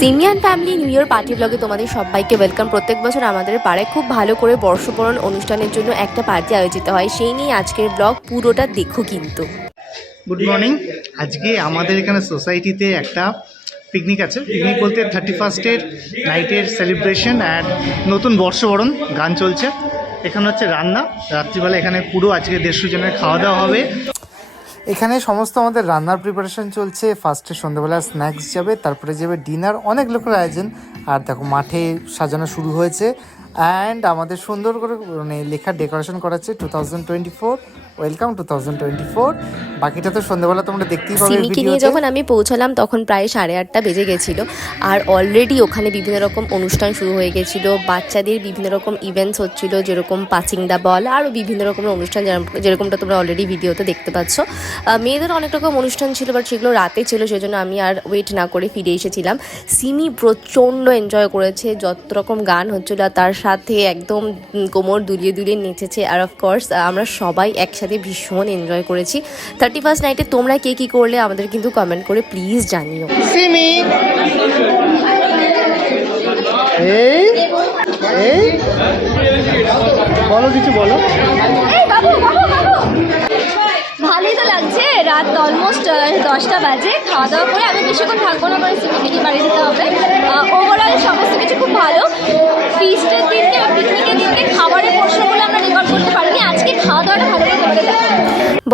Simian family new year party ব্লগে তোমাদের সবাইকে ওয়েলকাম। প্রত্যেক বছর আমাদের পাড়ায় খুব ভালো করে বর্ষবরণ অনুষ্ঠানের জন্য একটা পার্টি আয়োজিত হয়, সেই নিয়ে আজকের ব্লগ, পুরোটা দেখো কিন্তু। Good morning. আজকে আমাদের এখানে সোসাইটিতে একটা পিকনিক আছে। পিকনিক বলতে 31st নাইটের সেলিব্রেশন অ্যান্ড নতুন বর্ষবরণ গান চলছে। এখানে হচ্ছে রান্না, রাত্রিবেলা এখানে পুরো আজকে 150 জনের খাওয়া দাওয়া হবে। এখানে সমস্ত আমাদের রান্নার প্রিপারেশন চলছে। ফার্স্টে সন্ধ্যাবেলা স্ন্যাক্স যাবে, তারপরে যাবে ডিনার, অনেক লোকের আয়োজন। আর দেখো মাঠে সাজানো শুরু হয়েছে অ্যান্ড আমাদের সুন্দর করে মানে লেখার ডেকোরেশন করাচ্ছে 2024 ওয়েলকাম 2024। বাকিটা তো সন্ধ্যাবেলা তোমরা দেখতেই পাবে। সিমিকে নিয়ে যখন আমি পৌঁছালাম তখন প্রায় 8:30 বেজে গেছিলো, আর অলরেডি ওখানে বিভিন্ন রকম অনুষ্ঠান শুরু হয়ে গেছিলো। বাচ্চাদের বিভিন্ন রকম ইভেন্টস হচ্ছিল, যেরকম পাসিং দ্য বল, আরও বিভিন্ন রকমের অনুষ্ঠান যেরকমটা তোমরা অলরেডি ভিডিওতে দেখতে পাচ্ছ। মেয়েদের অনেক রকম অনুষ্ঠান ছিল, বাট সেগুলো রাতে ছিল, সেজন্য আমি আর ওয়েট না করে ফিরে এসেছিলাম। সিমি প্রচণ্ড এনজয় করেছে, যত রকম গান হচ্ছিল তার সাথে একদম কোমর দুলিয়ে দুলিয়ে নেচেছে। আর অফকোর্স আমরা সবাই একসাথে ভীষণ এনজয় করেছি। 31st নাইটে তোমরা কে কী করলে আমাদের কিন্তু কমেন্ট করে প্লিজ জানিও। সিমি এই এই বলো, কিছু বলো। ভালোই তো লাগছে। রাত অলমোস্ট 10টা বাজে। খাওয়া দাওয়া করে আমি বেশিক্ষণ থাকবো না, করে সিমিকে নিয়ে বাড়ি যেতে হবে। ওভারঅল সমস্ত কিছু খুব ভালো। ফিস্টের দিনকে বা পিকনিকের দিনকে খাবারের প্রশ্নগুলো আমরা রেকর্ড করতে পারিনি। আজকে খাওয়া দাওয়াটা ভালো করে তোমাদের দেখাবো।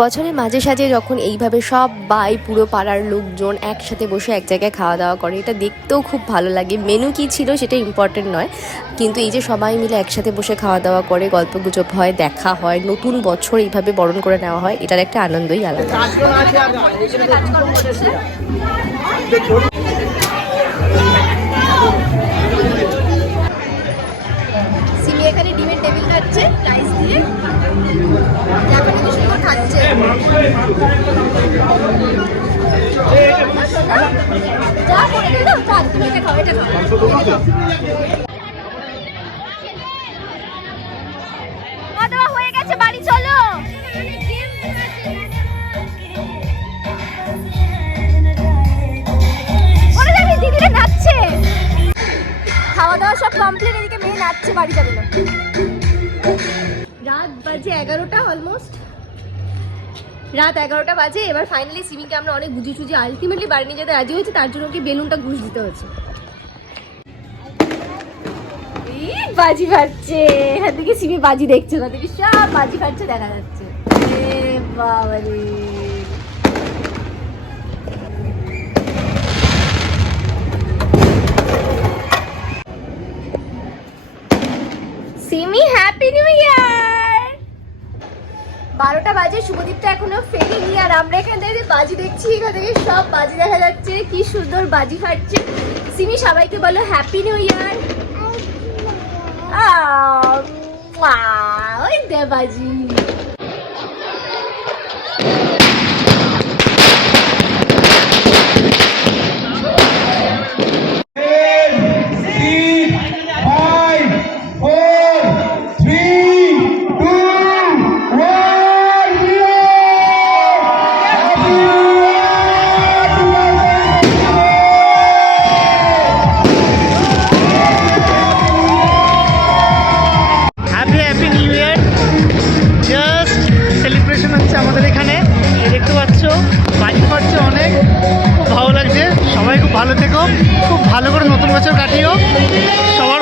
বছরের মাঝে সাঝে যখন এইভাবে সবাই পুরো পাড়ার লোকজন একসাথে বসে এক জায়গায় খাওয়া দাওয়া করে, এটা দেখতেও খুব ভালো লাগে। মেনু কী ছিল সেটা ইম্পর্টেন্ট নয়, কিন্তু এই যে সবাই মিলে একসাথে বসে খাওয়া দাওয়া করে, গল্প গুজব হয়, দেখা হয়, নতুন বছর এইভাবে বরণ করে নেওয়া হয়, এটার একটা আনন্দই আলাদা। সিমি এখানে ডিমের টেবিল খাচ্ছে রাইস দিয়ে, এখন কি সুন্দর খাচ্ছে। যা করে দিল, তুমি এটা খাও, এটা খাও। খাওয়া দাওয়া হয়ে গেছে, বাড়ি চলো। ওরে দেখি দিদিরা নাচছে। খাওয়া দাওয়া সব কমপ্লিট, এদিকে মেয়ে নাচছে, বাড়ি যাবে না। রাত বাজে 11টা, অলমোস্ট রাত 11টা বাজে। এবার ফাইনালি সিমিকে আমরা অনেক বুঝি চুজি আলটিমেটলি বাড়ি নিয়ে যেতে রাজি হয়েছে, তার জন্য কি বেলুনটা ঘুষ দিতে হচ্ছে। বাজি ফাটছে, এখান থেকে সিমি বাজি দেখছে, ওখান থেকে সব বাজি ফাটছে দেখা যাচ্ছে। বাবারে সিমি, হ্যাপি নিউ ইয়ার। 12টা বাজে, শুভদীপটা এখনো ফেরেনি, আর আমরা এখান থেকে বাজি দেখছি। এখান থেকে সব বাজি দেখা যাচ্ছে, কি সুন্দর বাজি ফাটছে। সিমি সবাইকে বলো হ্যাপি নিউ ইয়ার। ওই দে বাজি। আমাদের এখানে দেখতে পাচ্ছ বাজি ফাটছে অনেক, খুব ভালো লাগছে। সবাই খুব ভালো থেকো, খুব ভালো করে নতুন বছর কাটিও সবাই।